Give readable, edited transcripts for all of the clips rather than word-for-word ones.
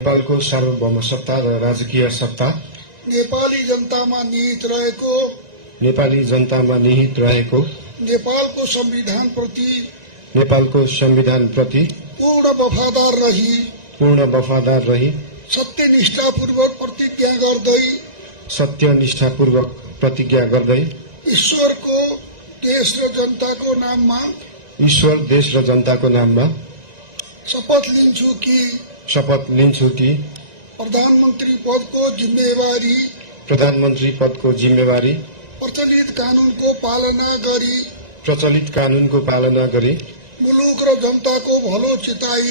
नेपालको सार्वभौम सत्ता र राजकीय सत्ता नेपाली जनतामा निहित रहेको नेपालको संविधानप्रति पूर्ण वफादार रही सत्यनिष्ठापूर्वक प्रतिज्ञा गर्दै ईश्वर, देश र जनताको नाममा शपथ लिन्छु कि प्रधानमन्त्री पदको जिम्मेवारी प्रचलित कानूनको पालना गरी मुलुक र जनताको भलो चिताई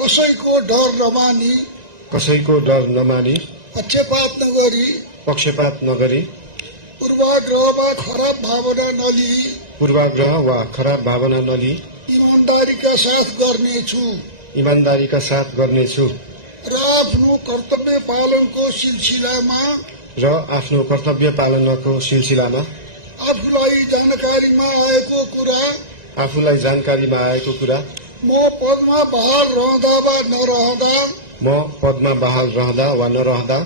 कसैको डर नमानी पक्षपात नगरी पूर्वाग्रह वा खराब भावना नलिई ईमानदारीका साथ गर्नेछु र आफ्नो कर्तव्य पालनको सिलसिलामा आफूलाई जानकारीमा आएको कुरा म पदमा बहाल रहँदा वा नरहँदा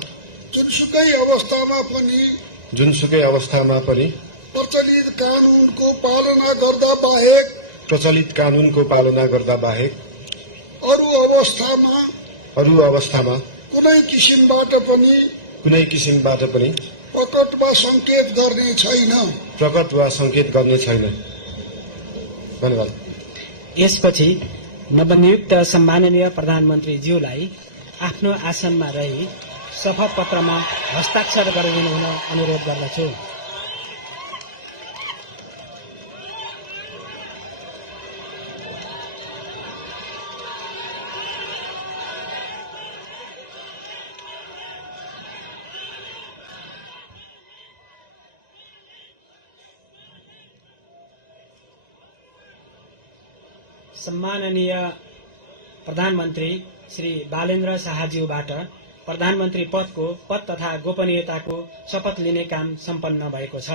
जुनसुकै अवस्थामा पनि प्रचलित कानूनको पालना गर्दा बाहेक अरू अवस्थामा कुनै किसिमबाट पनि प्रकट वा संकेत गर्ने छैन। धन्यवाद। यसपछि नवनियुक्त सम्माननीय प्रधानमन्त्रीज्यूलाई आफ्नो आसनमा रही शपथ पत्रमा हस्ताक्षर गरिदिनु हुन अनुरोध गर्दछु। सम्माननीय प्रधानमन्त्री श्री बालेन्द्र शाहज्यूबाट प्रधानमन्त्री पदको पद तथा गोपनीयताको शपथ लिने काम सम्पन्न भएको छ।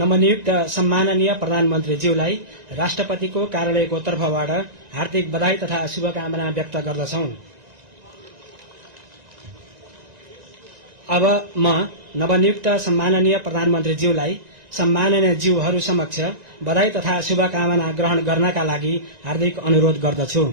नवनियुक्त सम्माननीय प्रधानमन्त्रीज्यूलाई राष्ट्रपतिको कार्यालयको तर्फबाट हार्दिक बधाई तथा शुभकामना व्यक्त गर्दछौं। अब म नवनियुक्त सम्माननीय प्रधानमन्त्रीज्यूलाई सम्माननीय ज्यूहरू समक्ष बधाई तथा शुभकामना ग्रहण गर्नका लागि हार्दिक अनुरोध गर्दछु।